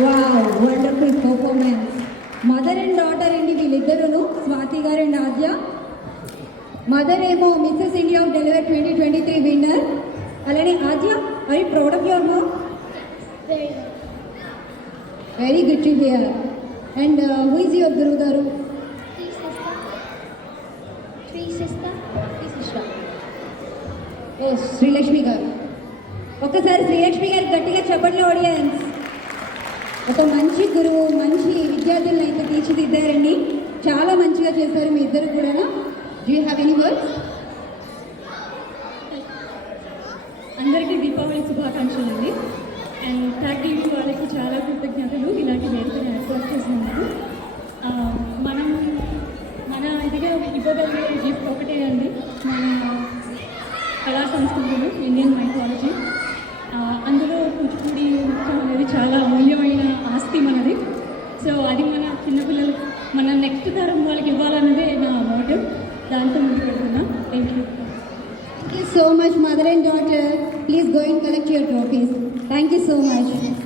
Wow, wonderful performance. Mother and daughter in వీళ్ళిద్దరును Swathi garu and Aadya. Mother ఏమో Mrs India of delivery 2023 winner. అలానే Aadya, are you proud of your mom? Very good to hear. And who is your గురువు గారు? ఓ శ్రీలక్ష్మి గారు. ఒక్కసారి శ్రీలక్ష్మి గారు గట్టిగా చెప్పండి ఆడియన్స్. ఒక మంచి గురువు, మంచి విద్యార్థులను అయితే తీర్చిదిద్దారండి. చాలా మంచిగా చేశారు మీ ఇద్దరు కూడా. Do you have any words? అందరికీ దీపావళి శుభాకాంక్షలు అండి. అండ్ థర్డ్ టీవీ వాళ్ళకి చాలా కృతజ్ఞతలు ఇలాంటి వేదికను ఏర్పాటు చేసినందుకు. మనం మన ఇదిగా ఇవ్వగలిగే గిఫ్ట్ ఒకటే అండి, మన కళా సంస్కృతులు, ఇండియన్ మైథాలజీ. అందులో కూచిపూడి నృత్యం అనేది చాలా అమూల్యమైన ఆస్తి మనది. సో అది మన చిన్నపిల్లలు, మన నెక్స్ట్ తరం వాళ్ళకి ఇవ్వాలన్నదే నా మోటివ్. దాంతో ముందుకు పెడుతున్నా. Thank you. Thank you so much, mother and daughter. Please go and collect your trophies. Thank you so much.